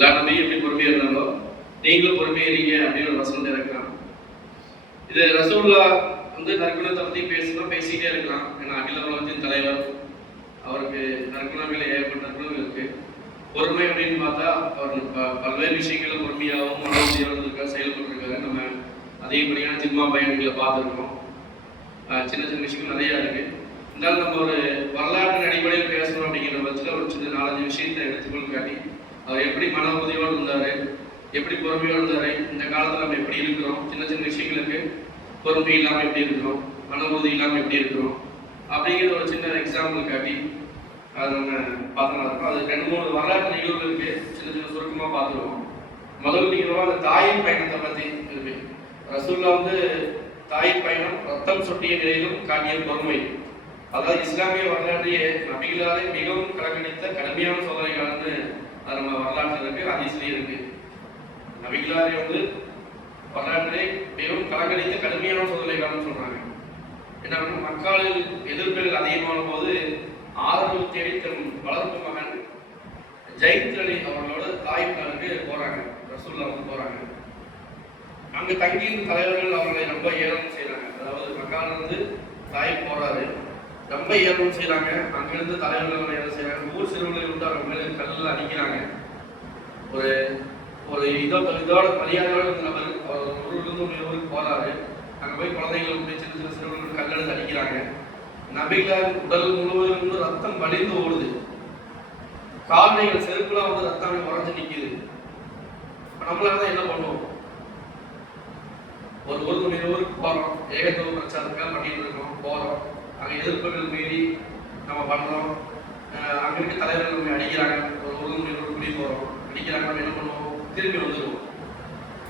எல்லா நபியும் எப்படி பொறுமையா இருந்தாலோ நீங்களும் பொறுமையா இருங்க அப்படின்னு ஒரு வசனம் இறக்கலாம். இது ரசூலுல்லா வந்து நற்குணத்தை பத்தி பேசிக்கிட்டே இருக்கலாம். ஏன்னா அகில உலகத்தின் தலைவர், அவருக்கு நற்குணங்கள் ஏகப்பட்ட நற்குணங்கள் இருக்கு. பொறுமை அப்படின்னு பார்த்தா அவர் பல்வேறு விஷயங்களும் பொறுமையாகவும் மனோதியாகவும் செயல்பட்டுருக்காரு. நம்ம அதிகப்படியான ஜிம்மா பயணிகளை பார்த்துருக்கோம். சின்ன சின்ன விஷயங்கள் நிறையா இருக்கு. இருந்தாலும் நம்ம ஒரு வரலாற்றின் அடிப்படையில் பேசணும் அப்படிங்கிற பட்சத்தில் ஒரு சின்ன 4-5 விஷயத்தை எடுத்துக்கொண்டு காட்டி அவர் எப்படி மன உறுதியோடு இருந்தாரு, எப்படி பொறுமையோடு இருந்தாரு, இந்த காலத்தில் நம்ம எப்படி இருக்கிறோம், சின்ன சின்ன விஷயங்களுக்கு பொறுமை இல்லாமல் எப்படி இருக்கிறோம், மன உறுதி இல்லாமல் எப்படி இருக்கிறோம் அப்படிங்கிற ஒரு சின்ன எக்ஸாம்பிள் காட்டி அதை நம்ம பார்த்துலாம் இருக்கோம். அது 2-3 வரலாற்று நிகழ்வுகள் இருக்கு. சின்ன சின்ன சுருக்கமாக பார்த்துருவோம். முதல் நிகழ்வாக அந்த தாயின் பயணத்தை பற்றி இருக்கு. ரசூல்லா வந்து தாயின் பயணம் ரத்தம் சொட்டிய நிலையிலும் காட்டிய பொறுமை. அதாவது இஸ்லாமிய வரலாற்றையே நபிகளாரை மிகவும் கலக்கணித்த கடுமையான சோதனைகள்னு அது நம்ம வரலாற்றில் இருக்கு, ஹதீஸ்லயே இருக்கு. நபிகளாரை வந்து வரலாற்றிலே மிகவும் கலக்கணித்த கடுமையான சோதனைகள்னு சொல்றாங்க. ஏன்னா மக்களில் எதிர்ப்புகள் அதிகமான போது ஆதரவு தேடி தன் வளர்ப்பு மகன் ஜெயித் அலி அவர்களோட தாய்க்கு போறாங்க. ரசூல்லா வந்து போறாங்க. அங்க தங்கியிருந்த தலைவர்கள் அவர்களை ரொம்ப ஏளனம் செய்யறாங்க. அதாவது மக்கால இருந்து தாய்க்கு போறாரு, ரொம்ப ஏளனம் செய்யறாங்க. அங்கிருந்து தலைவர்கள் என்ன செய்யறாங்க, ஊர் சிறுவர்களை விட்டு அவங்க மேல கல்லில் அடிக்கிறாங்க. ஒரு ஒரு இதோட மரியாதையோட நபர் அவர் ஊரிலிருந்து ஊருக்கு போறாரு. அங்க போய் குழந்தைகளை விட்டு சின்ன சின்ன சிறுவர்கள் கல்லெடுத்து அடிக்கிறாங்க. நபிகளார் உடல் முழுவதும் ரத்தம் வலிந்து ஓடுது. கால்நடைகள் செருப்புலாம் வந்து ரத்தம் உறைஞ்சு நிக்குது. நம்மளால என்ன பண்ணுவோம்? ஒரு ஊருக்கு போறோம், ஏகத்துவ பிரச்சாரத்துக்காக பண்ணிட்டு இருக்கோம், போறோம், அங்க எதிர்ப்புகள் மீறி நம்ம பண்றோம். அங்க இருக்க தலைவர்கள் நம்ம அடிக்கிறாங்க. ஒரு குடி போறோம், அடிக்கிறாங்க, நம்ம என்ன பண்ணுவோம்? திரும்பி வந்துடுவோம்.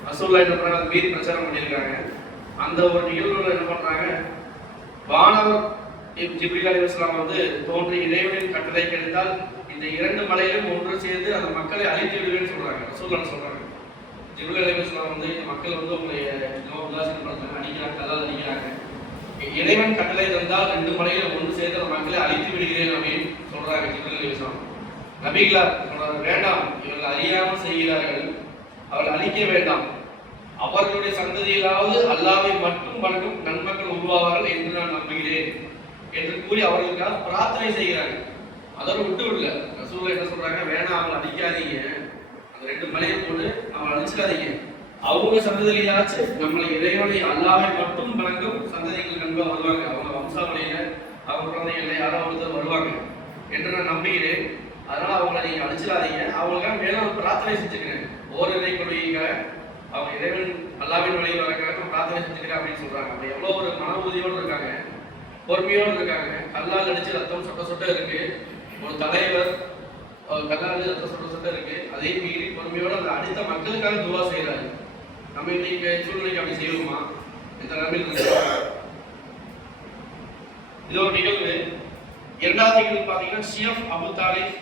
ரசூலுல்லாஹி என்ன பண்றாங்க, மீறி பிரச்சாரம் பண்ணியிருக்காங்க. அந்த ஒரு நிகழ்வுல என்ன பண்றாங்க, வானவர் ஜிப்ரீல் அலைஹிஸ்ஸலாம் வந்து தோன்றி இறைவனின் கட்டளை கிடைத்தால் இந்த 2 மலையிலும் ஒன்று சேர்ந்து அந்த மக்களை அழித்து விடுவேன்னு சொல்றாங்க. ரசூலுல்லாஹ் சொல்றாங்க. ஜிப்ரீல் அலைஹிஸ்ஸலாம் வந்து இந்த மக்கள் வந்து உங்களை அடிக்கிறாங்க, கல்லால் அடிக்கிறாங்க. இறைவன் கட்டளை தந்தால் 2 மலையில ஒன்று சேர்ந்து அந்த மக்களை அழித்து விடுகிறேன் அப்படின்னு சொல்றாங்க ஜிப்ரீல் அலைஹிஸ்ஸலாம். நபிகளார் சொல்றாங்க, வேண்டாம், இவர்கள் அறியாமல் செய்கிறார்கள், அவர்கள் அழிக்க வேண்டாம், அவர்களுடைய சந்ததியிலாவது அல்லாஹ்வை மட்டும் வணங்கும் நன்மக்கள் உருவாவார்கள் என்று நான் நம்புகிறேன் என்று கூறி அவர்களுக்காக பிரார்த்தனை செய்கிறாங்க. அதோட விட்டு விடல. ரசூலுல்லாஹ் என்ன சொல்றாங்க, வேணாம், அவங்களை அடிக்காதீங்க, அந்த 2 மலையை போட்டு அவங்களை அழிச்சிடாதீங்க, அவங்க சந்ததியிலாச்சும் நம்மளை இறைவனை அல்லாஹ்வை மட்டும் வணங்கும் சந்ததிகள் நண்பா வருவாங்க, அவங்க வம்சாவளியில அவங்க குழந்தைகள யாரோ ஒருத்தர் வருவாங்க என்று நான் நம்புகிறேன். அதனால அவங்களை நீங்க அழிச்சிடாதீங்க, அவங்களுக்காக மேலும் பிரார்த்தனை செஞ்சுக்கிறேன், ஓரிரை கொள்கைக்காக அவங்க இறைவன் அல்லாஹ்வின் வழியில் வரக்காக பிரார்த்தனை செஞ்சுக்கிறேன் அப்படின்னு சொல்றாங்க. அப்ப எவ்வளவு ஒரு மன உறுதியோடு இருக்காங்க, பொறுமையோடு இருக்காங்க. கல்லால் அடிச்சு ரத்தம் சொட்ட சொட்ட இருக்கு, ஒரு தலைவர் கல்லால் ரத்தம் சொட்ட சொட்ட இருக்கு, அதே மீறி பொறுமையோடு அந்த அடித்த மக்களுக்காக துவா செய்யறாரு. நம்ம இன்னைக்கு சூழ்நிலைக்கு அப்படி செய்வோமா? இந்த நிலைமையில் இது ஒரு நிகழ்வு. 2வது நிகழ்வு பாத்தீங்கன்னா ஷியஃப் அபு தாலிப்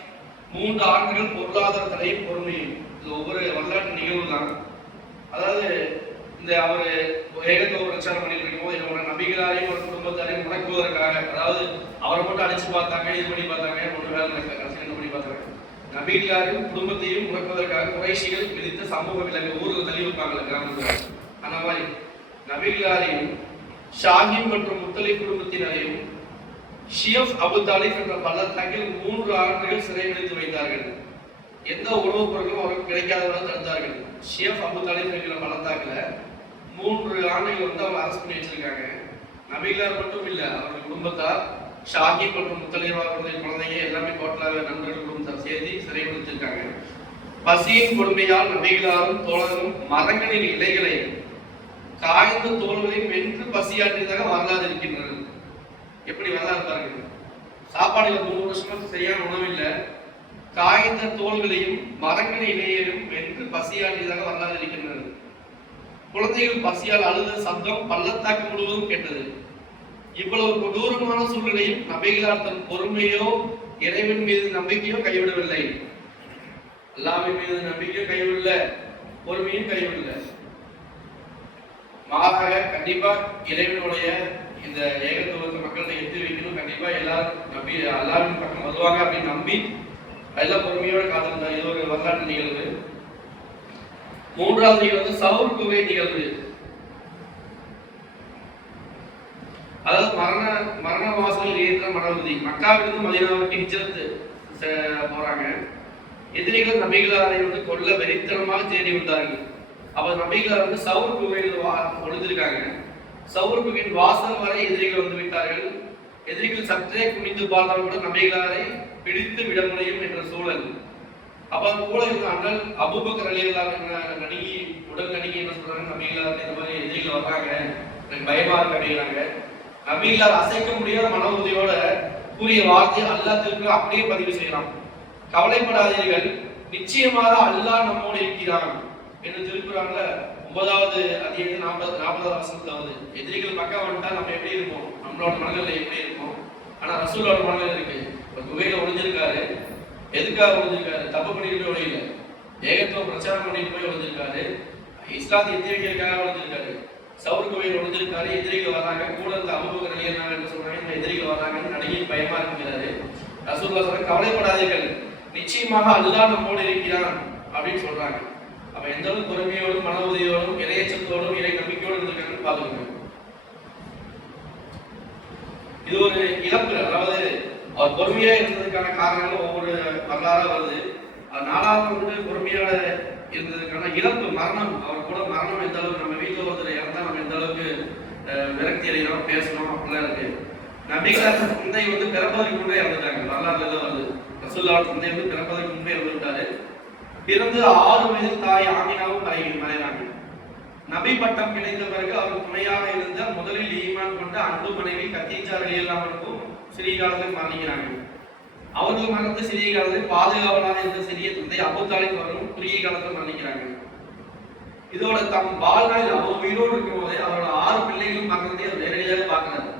3 ஆண்டுகள் பொருளாதார தடையும் பொறுமையும். இது ஒவ்வொரு வரலாற்று நிகழ்வு தான். அதாவது இந்த அவர் ஏகத்துவ பிரச்சாரம் பண்ணிட்டு இருக்கும் போது என்ன நபிகளாரையும் ஒரு குடும்பத்தாரையும் முடக்குவதற்காக, அதாவது அவரை மட்டும் அடிச்சு பார்த்தாங்க, இது பண்ணி பார்த்தாங்க, ஒன்று வேலை நடக்காது, என்ன பண்ணி பார்த்தாங்க, நபிகளாரையும் குடும்பத்தையும் முடக்குவதற்காக குறைஷிகள் விதித்த சமூக விலங்கு ஊரில் தள்ளி வைப்பாங்கல்ல கிராமத்தில், அந்த மாதிரி நபிகளாரையும் ஷாஹிம் மற்றும் முத்தலிப் குடும்பத்தினரையும் ஷியஃப் அபு தாலிப் என்ற பள்ளத்தாக்கில் 3 ஆண்டுகள் சிறைபிடித்து வைத்தார்கள். எந்த உணவுப் பொருட்களும் அவருக்கு கிடைக்காதவர்கள் தடுத்தார்கள். ஷியஃப் அபு தாலிப் என்கிற பள்ளத்தாக்கில் 3 ஆண்டுகள் வந்து அவங்க அரசு பண்ணி வச்சிருக்காங்க. நபிகளார் மட்டும் இல்ல, அவருடைய குடும்பத்தார் ஷாஹிம் மற்றும் முத்தலிப் அவர்களுடைய குழந்தைங்க எல்லாமே டோட்டலாக நண்பர்கள் குடும்பத்தார் சேர்த்து சிறைபிடிச்சிருக்காங்க. பசியின் கொடுமையால் நபிகளாரும் தோழரும் மரங்களின் இலைகளை காய்ந்த தோள்களையும் வென்று பசியாற்றியதாக வரலாறு இருக்கின்றனர். எப்படி வரலாறு பாருங்க, சாப்பாடுல 3 வருஷமா சரியான உணவு இல்லை, காய்ந்த தோள்களையும் மரங்களின் இலையையும் வென்று பசியாற்றியதாக வரலாறு இருக்கின்றனர். குழந்தைகள் பசியால் அழுத சப்தம் பள்ளத்தாக்கு முழுவதும் கேட்டது. இவ்வளவு கொடூரமான சூழ்நிலையும் நபிகளார் தன் பொறுமையோ இறைவன் மீது நம்பிக்கையோ கைவிடவில்லை. அல்லாஹ்வின் மீது நம்பிக்கையோ கைவிடல, பொறுமையும் கைவிடல. மாறாக கண்டிப்பா இறைவனுடைய இந்த ஏகத்துவத்தை மக்கள்கிட்ட எத்தி வைக்கணும், கண்டிப்பா எல்லாரும் நம்பி அல்லாஹ்வின் பக்கம் வருவாங்க அப்படின்னு நம்பி எல்லாம் பொறுமையோட காத்திருந்தார். இது ஒரு வரலாற்று நிகழ்வு. மூன்றாவது நிகழ்வு சவுர் குகை நிகழ்வு. அதாவது மரண வாசல் ஏற்ற மன உறுதி. மக்காவிலிருந்து மதீனாவுக்கு ஹிஜ்ரத் போறாங்க. எதிரிகள் நபிகளாரை கொல்ல வெறித்தனமாக தேடி வந்தார்கள். அப்ப நபிகளார் சவுர் குகையில் ஒளிந்திருக்காங்க. சவுர் குகையின் வாசல் வரை எதிரிகள் வந்து விட்டார்கள். எதிரிகள் சற்றே குனிந்து பார்த்தால் கூட நபிகளாரை பிடித்து விட முடியும் என்ற சூழல். அப்ப அது கூட இருந்த அண்ணல் அபூபக்கர் ரலியல்லாஹு அன்ஹு நடுங்கி உடல் நடுங்கி என்ன சொல்றாங்க, நபிகளார் இந்த மாதிரி எதிரிகள் வர்றாங்க, எனக்கு பயமா இருக்கு அப்படிங்கிறாங்க. நபிகளார் அசைக்க முடியாத மன உறுதியோட கூறிய வார்த்தை அல்லாஹ் திருக்குறள் அப்படியே பதிவு செய்யலாம். கவலைப்படாதீர்கள், நிச்சயமாக அல்லாஹ் நம்மோடு இருக்கிறான் என்று திருக்குறான்ல 9வது அத்தியாயம் 40வது வசனத்தாவது. எதிரிகள் பக்கம் வந்துட்டா நம்ம எப்படி இருப்போம், நம்மளோட மனநிலை எப்படி இருக்கும்? ஆனா ரசூலோட மனநிலை இருக்கு. இப்ப குகையில ஒளிஞ்சிருக்காரு. எதுக்காக ஒளிஞ்சிருக்காரு? தப்பு பண்ணிட்டு போய் ஒளியில, ஏகத்துவம் பிரச்சாரம் பண்ணிட்டு போய் ஒளிஞ்சிருக்காரு. இஸ்லாத்தை எத்தி வைக்கிறதுக்காக ஒளிஞ்சிருக்காரு. சவுர் குகையில் ஒளிஞ்சிருக்காரு. எதிரிகள் வராங்க. கூட இருந்த அபூபக்கர் ரலியல்லாஹு அன்ஹு சொல்றாங்க, இந்த எதிரிகள் வராங்கன்னு நடுங்கி பயமா இருக்கிறாரு. ரசூலுல்லாஹ் சொல்றாங்க, கவலைப்படாதீர்கள், நிச்சயமாக அல்லாஹ் நம்மோடு இருக்கிறான் அப்படின்னு சொல்றாங்க. அப்ப எந்த அளவுக்கு பொறுமையோடும் மன உறுதியோடும் இறையச்சத்தோடும் இறை நம்பிக்கையோடு இருந்திருக்காங்கன்னு பாத்துக்கணும். இது ஒரு இழப்பு. அதாவது அவர் பொறுமையா இருந்ததுக்கான காரணங்கள் ஒவ்வொரு வரலாறா வருது. அது 4வது பொறுமையோட இருந்ததுக்கான இழப்பு மரணம். அவர் கூட மரணம் எந்த அளவுக்கு, நம்ம வீட்டில் ஒருத்தர் இறந்தா நம்ம எந்த அளவுக்கு விரக்தி அடைகிறோம், பேசணும் அப்படிலாம் இருக்கு. நபிகளார் தந்தை பிறப்பதற்கு முன்பே இறந்துட்டாங்க. வரலாறுல தான் வருது. ரசூலுல்லாஹ் தந்தை பிறப்பதற்கு முன்பே இறந்துட்டாரு. பிறந்து 6 வயதில் தாய் ஆமினாவும் மறைகிறாங்க. நபி பட்டம் கிடைத்த பிறகு அவர் துணையாக இருந்த முதலில் ஈமான் கொண்ட அன்பு மனைவி கத்தீஜா ரலியல்லாஹு அன்ஹா சிறிய காலத்தில் மரணிக்கிறாங்க. அவர்கள் மறந்து சிறிய காலத்தில் பாதுகாவலாக இருந்த சிறிய தந்தை அபூ தாலிப் அவர்களும் குறுகிய காலத்தில் மரணிக்கிறாங்க. இதோட தம் வாழ்நாளில் அவர் உயிரோடு இருக்கும் போதே அவரோட 6 பிள்ளைகளும் மறந்ததை அவர் நேரடியாக பார்க்கிறார்.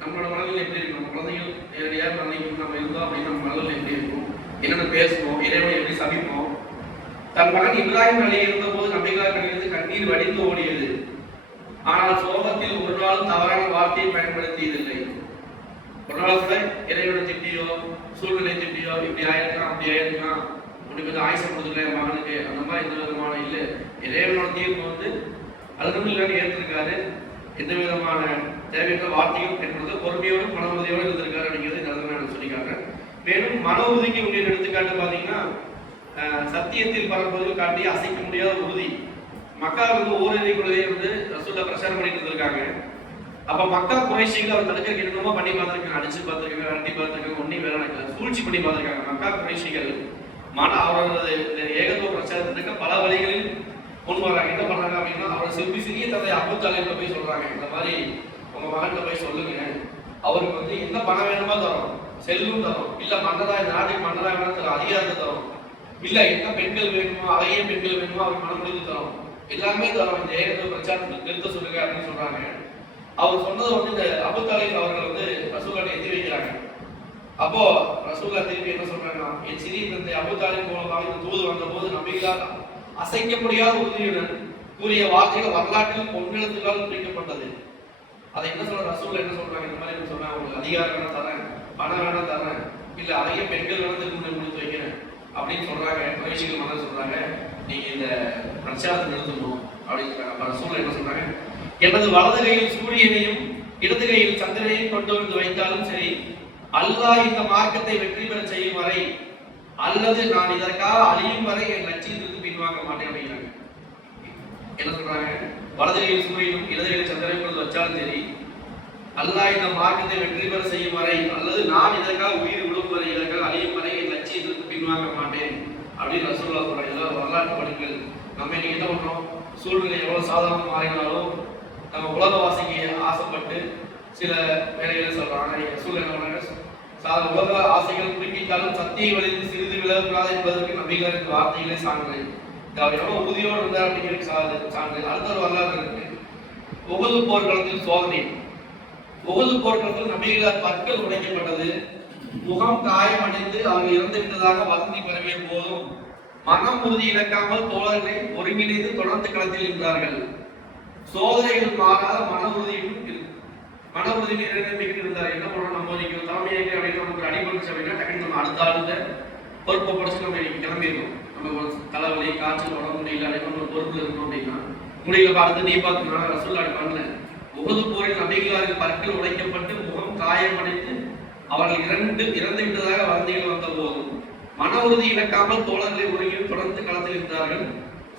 நம்மளோட மனதில் எப்படி இருக்கும்? நம்ம குழந்தைகள் நேரடியாக மரணிக்கும் நம்ம இருந்தோம் அப்படின்னு நம்ம மனதில் எப்படி இருக்கும்? என்னென்ன பேசுவோம், இறைவனை எப்படி சபிப்போம்? தன் மகன் இப்ராஹிம் அலி இருந்த போது நபிகளார் கண்ணிலிருந்து கண்ணீர் வடிந்து ஓடியது. ஆனால் சோகத்தில் ஒரு நாளும் தவறான வார்த்தையை பயன்படுத்தியதில்லை. ஒரு நாள் கூட இறைவனை திட்டியோ சூழ்நிலை திட்டியோ இப்படி ஆயிருக்கான் அப்படி ஆயிருக்கான் உனக்கு வந்து ஆயுசம் கொடுத்துக்கலாம் என் மகனுக்கு அந்த மாதிரி எந்த விதமான இல்லை. இறைவனோட தீர்ப்பு அல்ஹம்துலில்லாஹ் ஏற்றிருக்காரு. எந்த விதமான தேவையற்ற வார்த்தையும் என்பது பொறுமையோடு மன உறுதியோடு இருந்திருக்காரு அப்படிங்கிறது நான் சொல்லிக்காட்டேன். மேலும் மன உறுதிக்கு உடைய எடுத்துக்காட்டு பார்த்தீங்கன்னா சத்தியத்தில் பரப்புவதில் காட்டி அசைக்க முடியாத உறுதி. மக்காவுக்கு ஓரிரை கொள்கையை ரசூலுல்லாஹ் பிரச்சாரம் பண்ணிட்டு இருந்திருக்காங்க. அப்ப மக்கா குறைஷிகள் அவர் தடுக்க என்னமோ பண்ணி பார்த்திருக்காங்க, அடிச்சு பார்த்திருக்காங்க, விரட்டி பார்த்திருக்காங்க, ஒன்னும் வேற சூழ்ச்சி பண்ணி பார்த்திருக்காங்க. மக்கா குறைஷிகள் அவரது ஏகத்துவ பிரச்சாரத்துக்கு பல வழிகளில் முன் வர்றாங்க. என்ன பண்றாங்க அப்படின்னா, அவரோட சிறிய தந்தை அபூ தாலிப்ல போய் சொல்றாங்க, இந்த மாதிரி உங்க மகன்கிட்ட போய் சொல்லுங்க, அவருக்கு என்ன பணம் வேணுமோ தரும், செல்வம் தரும், இல்ல மன்னரா இந்த நாட்டுக்கு மன்னரா வேணும் அதிகாரத்தை தரும், இல்ல என்ன பெண்கள் வேணுமோ அழகிய பெண்கள் வேணுமோ அவருக்கு மனம் முடிந்து தரும், எல்லாமே தரும், இந்த ஏகத்துவ பிரச்சாரத்துக்கு நிறுத்த சொல்லுங்க அப்படின்னு சொல்றாங்க. அவர் சொன்னதை இந்த அபூ தாலிப் அவர்கள் ரசூலுல்லாஹ் எத்தி வைக்கிறாங்க. அப்போ ரசூலுல்லாஹ் திருப்பி என்ன சொல்றாங்கன்னா, என் சிறிய தந்தை அபூ தாலிப் மூலமாக இந்த தூது வந்த போது நபிகளார் அசைக்க முடியாத உறுதியுடன் கூறிய வார்த்தைகள் வரலாற்றில் பொன்னெழுத்துக்களால் குறிக்கப்பட்டது. அதை என்ன சொல்ற ரசூலுல்லாஹ் என்ன சொல்றாங்க, இந்த மாதிரி சொல்றாங்க, உங்களுக்கு அதிகாரம் வேணா தரேன், பணம் வேணா தரேன், இல்ல அழகிய பெண்கள் வேணா திருமணம் முடித்து வைக்கிறேன் அப்படின்னு சொல்றாங்க. குறைஷிகள் மன்னர் சொல்றாங்க, நீங்க இந்த பிரச்சாரத்தை நிறுத்தணும் அப்படின்னு சொல்றாங்க. ரசூலுல்லாஹ் என்ன சொல்றாங்க, எனது வலது கையில் சூரியனையும் இடது கையில் சந்திரனையும் கொண்டு வந்து வைத்தாலும் சரி, அல்லாஹ் இந்த மார்க்கத்தை வெற்றி பெற செய்யும் வரை அல்லது நான் இதற்காக அழியும் வரை என் லட்சியத்திற்கு பின்வாங்க மாட்டேன் அப்படிங்கிறாங்க. என்ன சொல்றாங்க, வலது கையில் சூரியனும் இடது கையில் சந்திரனையும் கொண்டு வச்சாலும் சரி, அல்லாஹ் இந்த மார்க்கத்தை வெற்றி பெற செய்யும் வரை அல்லது நான் இதற்காக உயிர் விடும் வரை இதற்காக அழியும் வரை என் லட்சியத்திற்கு பின்வாங்க மாட்டேன் அப்படின்னு ரசூலுல்லாஹ் சொல்றாங்க. இதெல்லாம் வரலாற்று படிப்புகள். நம்ம இன்னைக்கு என்ன பண்றோம், சூழ்நிலை எவ்வளவு சாதாரண மாறினாலும் நம்ம உலகவாசிக்கு ஆசைப்பட்டு சில வேலைகளை சொல்றாங்க. ரசூலுல்லாஹ் என்ன பண்றாங்க, உலக ஆசைகள் குறிப்பிட்டாலும் சத்திய வழியில் சிறிது விலகக்கூடாது என்பதற்கு நபிகளின் வார்த்தைகளே சான்று. அவர் எவ்வளவு உறுதியோடு இருந்தார் அப்படிங்கிறது சான்று. அடுத்த ஒரு வரலாறு இருக்கு. உஹது போர்க்களத்தில் சோதனை. உஹது போர்க்களத்தில் நபிகளார் பற்கள் உடைக்கப்பட்டது, முகம் காயமடைந்து அவர் இறந்து விட்டதாக வதந்தி பரவிய போதும் மனம் உறுதி இழக்காமல் தோழர்களை ஒருங்கிணைந்து தொடர்ந்து களத்தில் இருந்தார்கள். சோதனைகள் மாறாத மன உறுதியும் இறைநம்பிக்கை இருந்தார். என்ன பண்ணணும், நம்ம தலைமையாக அப்படின்னு நமக்கு அடிபட்டுச்சு அப்படின்னா டக்குனு நம்ம அடுத்த ஆளுங்க பொறுப்பை படிச்சு நம்ம கிளம்பிடுவோம். நம்ம ஒரு தலைவலி காய்ச்சல் உடம்பு முடியல அப்படின்னு ஒரு பொறுப்புல இருக்கணும் அப்படின்னா முடியல பார்த்து நீ பார்த்துனா ரசூல்லா பண்ணல. உஹது போரில் நபிகளாரின் பற்கள் உடைக்கப்பட்டு முகம் காயமடைந்து அவர்கள் இறந்து விட்டதாக வதந்திகள் வந்த போதும் மன உறுதி இழக்காமல் தோழர்களை ஒருங்கில் தொடர்ந்து களத்தில் இருந்தார்கள்.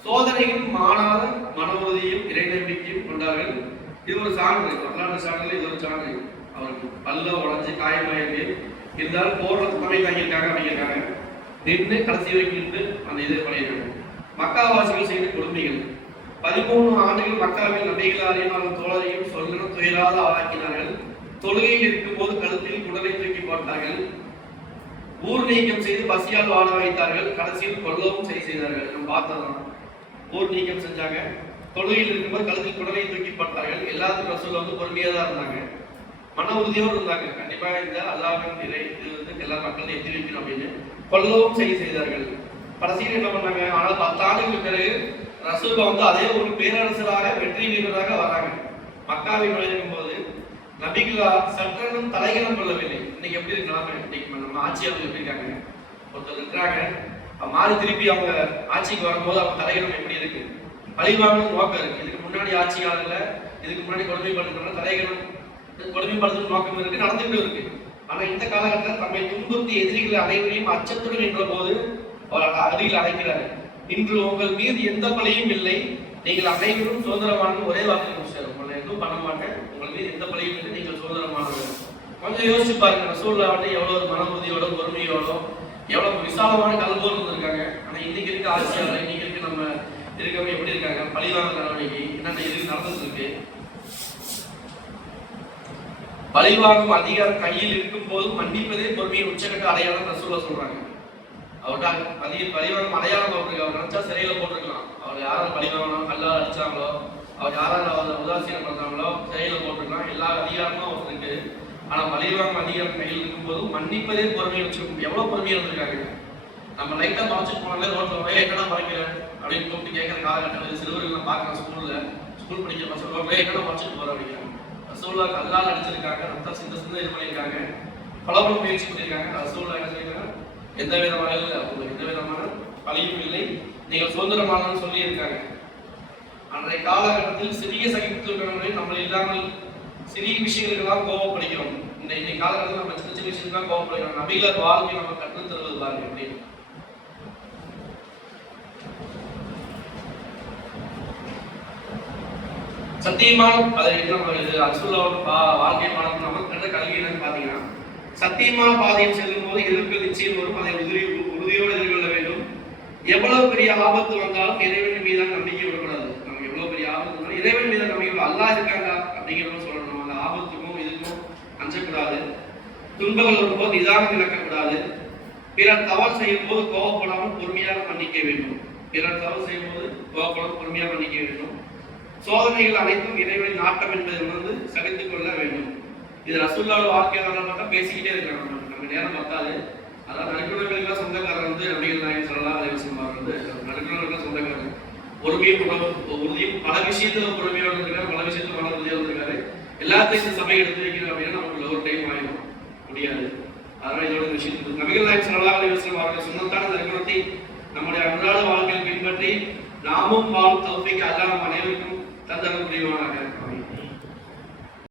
சோதனையும் மாறாத மன உறுதியும் இறை நம்பிக்கையும் கொண்டார்கள். இது ஒரு சான்று, வரலாற்று சான்றில் இது ஒரு சான்று. அவருக்கு பல்ல உடஞ்சு காயமாயிருக்கு இருந்தாலும் போர்ல துணை தாங்கியிருக்காங்க அப்படிங்கிறாங்க. நின்று கடைசி வரைக்கும் நின்று அந்த இதை பண்ணியிருக்காங்க. மக்காவாசிகள் செய்த கொடுமைகள் 13 ஆண்டுகள் மக்காவில் நபிகளாரையும் அவர்கள் தோழரையும் சொல்ல துயராத ஆளாக்கினார்கள். தொழுகையில் இருக்கும் போது கழுத்தில் குடலை தூக்கி போட்டார்கள். ஊர் நீக்கம் செய்து பசியால் வாழ வைத்தார்கள். கடைசியில் கொல்லவும் செய்தார்கள். நம்ம பார்த்ததான் ஊர் நீக்கம் செஞ்சாங்க. தொழுகையில் இருக்கும்போது கழுத்தில் குடலை தூக்கி போட்டார்கள். எல்லாத்துக்கும் ரசூல் வந்து பொறுமையா தான் இருந்தாங்க, மன உறுதியோடு இருந்தாங்க. கண்டிப்பா இந்த அல்லாஹ்வின் இறை இது வந்து எல்லா மக்களும் எத்தி வைக்கணும் அப்படின்னு கொல்லவும் செய்தார்கள். கடைசியில் என்ன பண்ணாங்க? ஆனால் 10 ஆண்டுகளுக்கு பிறகு ரசூல்லா வந்து அதே ஒரு பேரரசராக வெற்றி வீரராக வராங்க. மக்காவில் நுழையும் போது நபிகளா சற்றனும் தலைகளும் கொள்ளவில்லை. இன்னைக்கு எப்படி இருக்கலாம்? இன்னைக்கு நம்ம ஆட்சியாளர்கள் எப்படி இருக்காங்க? ஒருத்தர் இருக்கிறாங்க, மாறி திருப்பி அவங்க ஆட்சிக்கு வரும்போது அவங்க தலைகளும் எப்படி இருக்கு? பழிவாங்க நோக்கம் இருக்கு. இதுக்கு முன்னாடி ஆட்சியாளர்ல இதுக்கு முன்னாடி கொடுமைப்படுத்துறவங்க தலைகளும் கொடுமைப்படுத்தும் நோக்கம் இருக்கு, நடந்துகிட்டு இருக்கு. ஆனா இந்த காலகட்டத்தில் தம்மை துன்புறுத்தி எதிரிகளை அனைவரையும் அச்சத்துடன் என்ற போது அவர் அருகில் அழைக்கிறாரு. இன்று உங்கள் மீது எந்த பழியும் இல்லை, நீங்கள் அனைவரும் சுதந்திரமான ஒரே வார்த்தை முடிச்சார். உங்களை எதுவும் பண்ண மாட்டேன், உங்கள் மீது எந்த பழியும் இல்லை, நீங்கள் சுதந்திரமானவர். கொஞ்சம் யோசிச்சு பாருங்க, ரசூலுல்லாஹ் வந்து எவ்வளவு ஒரு மன உறுதியோட பொறுமையோட எவ்வளவு விசாலமான கல்போடு இருந்திருக்காங்க. ஆனா இன்னைக்கு இருக்க ஆட்சியாளர், இன்னைக்கு இருக்க நம்ம இருக்கவங்க எப்படி இருக்காங்க? பழிவாங்க நடவடிக்கை என்னென்ன இது நடந்துட்டு இருக்கு. பழிவாங்கும் அதிகாரம் கையில் இருக்கும் போது மன்னிப்பதே பொறுமையை உச்சக்கட்ட அடையாளம் ரசூலுல்லாஹ் சொல்றாங்க. அவர்கிட்ட அதிக பழிவாங்கும் அடையாளம் அவருக்கு அவர் நினைச்சா சிறையில போட்டிருக்கலாம். அவர் யாராவது பழிவாங்கணும், கல்லால் அடிச்சாங்களோ, அவர் யாராவது அவர் உதாசீனம் பண்றாங்களோ சிறையில போட்டிருக்கலாம். எல்லா அதிகாரமும் அவருக்கு இருக்கு. ஆனா பழிவாங்கும் அதிகாரம் கையில் இருக்கும் போது மன்னிப்பதே பொறுமையை வச்சிருக்கும். எவ்வளவு பொறுமையா இருந்திருக்காங்க. நம்ம லைட்டா மறைச்சிட்டு போனாலே ரோட்ல போய் என்னடா மறைக்கிறேன் அப்படின்னு கூப்பிட்டு கேட்கிற காலகட்டத்தில் சிறுவர்கள் நான் பார்க்கிறேன். ஸ்கூல் படிக்கிற பசங்க என்னடா மறைச்சிட்டு போற அப்படிங்கிறாங்க. ரசூலுல்லாஹ் கல்லால் அடிச்சிருக்காங்க, ரத்தம் சிந்த இது பண்ணியிருக்காங்க, பல முயற்சி பண்ணியிருக்காங்க. ரசூலுல்லாஹ் என்ன சொல்லியிருக்காங்க? எந்த விதமான பழியும் இல்லை, நீங்கள் சுதந்திரமானு சொல்லி இருக்காங்க. அன்றைய காலகட்டத்தில் சிறிய சகிப்புத்தன்மை நம்ம இல்லாமல் சிறிய விஷயங்களுக்கெல்லாம் கோபப்படுகிறோம். இந்த காலகட்டத்தில் நம்ம சின்ன சின்ன விஷயத்துக்கு கோபப்படுகிறோம். நபிகளார் வாழ்க்கை நம்ம கற்றுத் தருவது பாருங்க அப்படின்னு. சத்தியமான அதை ரசூலுல்லாஹ் வாழ்க்கை பாடம் நம்ம கண்ட கல்வி என்னன்னு பாத்தீங்கன்னா, சத்தியமான பாதையில் செல்லும் போது எதிர்ப்பு நிச்சயம் வரும். அதை உறுதியோடு எதிர்கொள்ள வேண்டும். எவ்வளவு பெரிய ஆபத்து வந்தாலும் இறைவன் மீதான நம்பிக்கை விடக்கூடாது. நமக்கு எவ்வளவு பெரிய ஆபத்து வந்தாலும் இறைவன் மீதான நம்பிக்கை, அல்லாஹ் இருக்காங்க அப்படிங்கிறத சொல்லணும். அந்த ஆபத்துக்கும் இதுக்கும் அஞ்சக்கூடாது. துன்பங்கள் வரும்போது நிதானம் இழக்கக்கூடாது. பிறர் தவறு செய்யும் போது கோபப்படாமல் பொறுமையாக மன்னிக்க வேண்டும். பிறர் தவறு செய்யும் போது கோபப்படாமல் பொறுமையாக மன்னிக்க வேண்டும். சோதனைகள் அனைத்தும் இறைவனின் நாட்டம் என்பதை உணர்ந்து சகித்துக் கொள்ள வேண்டும். இது ரசூலுல்லாஹ் வாழ்க்கை வரலாறு பேசிக்கிட்டே இருக்காங்க. நம்ம நேரம் பார்த்தாது. அதாவது நடுக்குணர்களுக்கு சொந்தக்காரர் வந்து நபிகள் நாயகம் ஸல்லல்லாஹு அலைஹி வஸல்லம் வந்து நடுக்குணர்களுக்கு சொந்தக்காரர். பொறுமையும் உறுதியும் பல விஷயத்துல பொறுமையோடு இருக்காரு, பல விஷயத்துல மன உறுதியோடு இருக்காரு. எல்லாத்தையும் இந்த சபை எடுத்து வைக்கணும் அப்படின்னா நமக்கு ஒரு டைம் ஆயிடும் முடியாது. அதனால இதோட விஷயம் நபிகள் நாயகம் ஸல்லல்லாஹு அலைஹி வஸல்லம் அவர்கள் சுன்னத்தான நற்குணத்தை நம்முடைய அன்றாட வாழ்க்கையில் பின்பற்றி நாமும் வாழும் தௌஃபீக் அல்லாஹ் நம் அனைவருக்கும் தந்தரல் புரிவானாக.